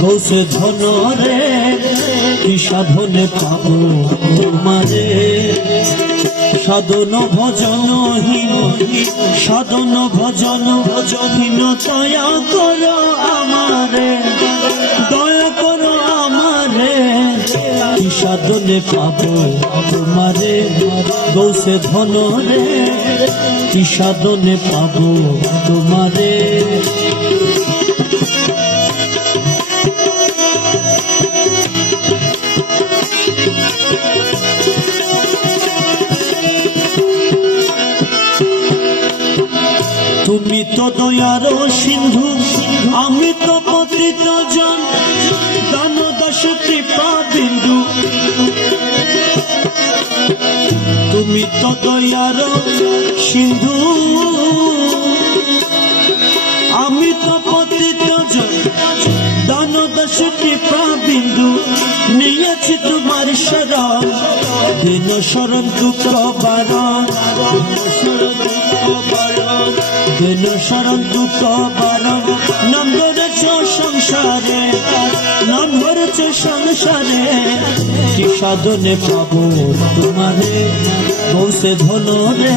গৌসে ধন রে কি সাধনে পাবো তোমারে সাধন ভজনহীন সাধন ভজনহীন দয়া করো আমারে দয়া করো আমারে কি সাধনে পাবো তোমারে গৌসে ধন রে কি সাধনে পাবো তোমারে তুমি তো দয়ার সিন্ধু আমি তো পতিত জন দান দশ কৃপা বিন্দু তুমি তো দয়ার সিন্ধু আমি তো পতিত জন দান দশ কৃপা বিন্দু নিয়েছি তোমার শরণ দিন শরণ দুঃখ বারণ দিন শরণ দুঃখ বারণ নাম ধরেছ সংসারে নাম ধরেছ সংসারে কি সাধনে পাবো তোমারে গৌসে ধন রে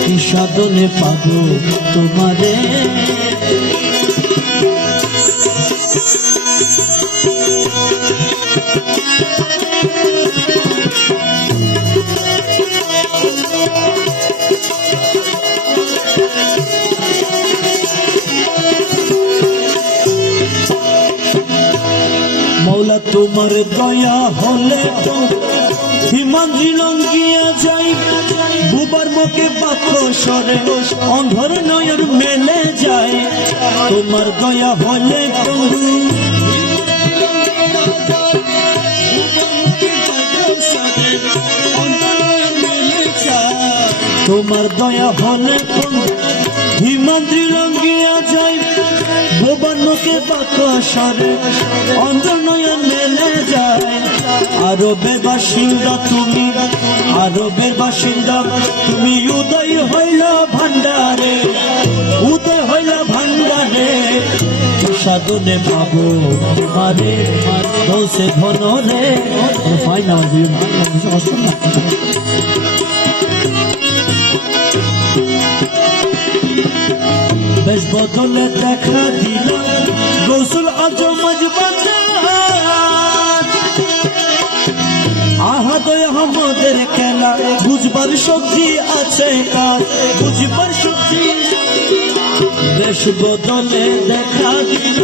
কি সাধনে পাবো তোমারে মৌলা তোমার দয়া হলে তো হিমাদ্রি লঙ্গিয়া যাই বুবার মুখে বাক্য সরে অন্ধর নয়ন মেলে যায় তোমার দয়া হলে তো তোমার দয়া হলে তো হিমাদ্রি লঙ্গিয়া যাই ভুবন মুখে বাক্য সরে অন্ধর নয়ন মেলে যায় আরবের বাসিন্দা তুমি আরবের বাসিন্দা তুমি উদয় হইল ভান্ডারে উদয় হইল ভান্ডারে সাধনে পাবো তোমারে গৌসে ধন রে ফাইনাল বেশ বদলে দেখা দিল গৌসুল আজমজ আহাদয় আমাদের খেলা বুঝবার শক্তি আছে কাজ বুঝবার শক্তি বেশ বদলে দেখা দিল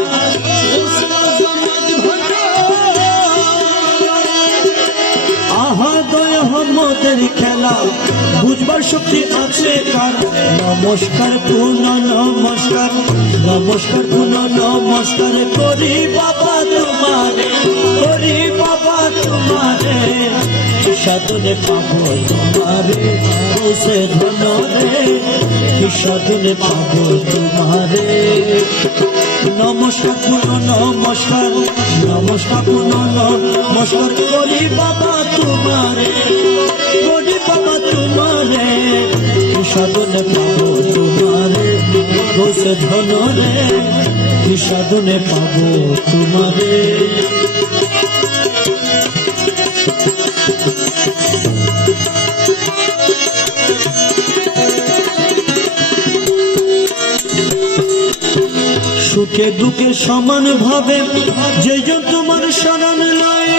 আহাদয় আমাদের খেলা বুঝবার শক্তি আছে কার নমস্কার পুন নমস্কার নমস্কার পুন নমস্কার করি বাবা তোমারে করি বাবা তোমারে সাধনে পাবো তোমারে সে ধন রে সাধনে পাবো তোমারে নমস্কার পুন নমস্কার নমস্কার পুন নমস্কার করি বাবা তোমারে করি বাবা তোমারে সাধনে পাবো তোমারে গৌসে ধন রে সাধনে পাবো তোমারে সুখে দুঃখে সমান ভাবে যেজন তোমার শরণ লয়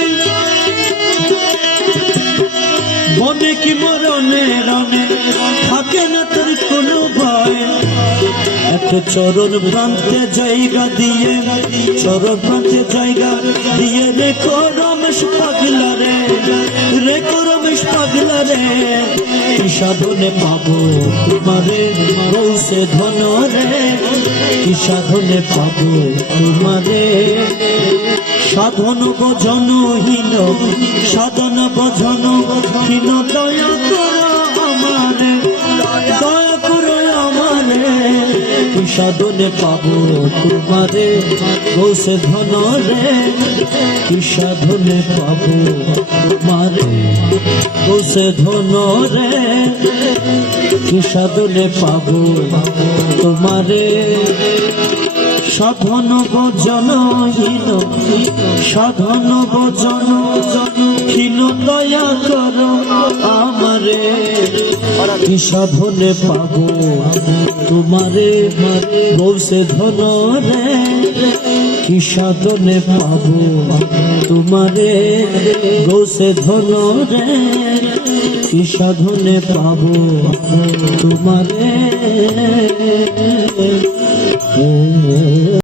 মনে কি মরণে রণে থাকে না তোর কোনো ভয় একটা চরণ প্রান্তে জায়গা দিয়ে চরণ প্রান্তে জায়গা দিয়ে রেখো রমেশ পাগলা রে রমেশ পাগলা রে কি সাধনে পাবো তোমারে গৌসে ধন রে কি সাধনে পাবো তোমারে সাধন ভজনহীন সাধন ভজনহীন দয়া করো আমারে দয়া করো আমারে কি সাধনে পাবো তোমারে গৌসে ধন রে কি সাধনে পাবো তোমারে গৌসে ধন রে কি সাধনে পাবো তোমারে সাধন ভজন হীন সাধন ভজন হীন দয়া কর আমারে কি সাধনে পাবো তোমারে গৌসে ধন রে কি সাধনে পাবো তোমারে গৌসে ধন রে কি সাধনে পাবো তোমারে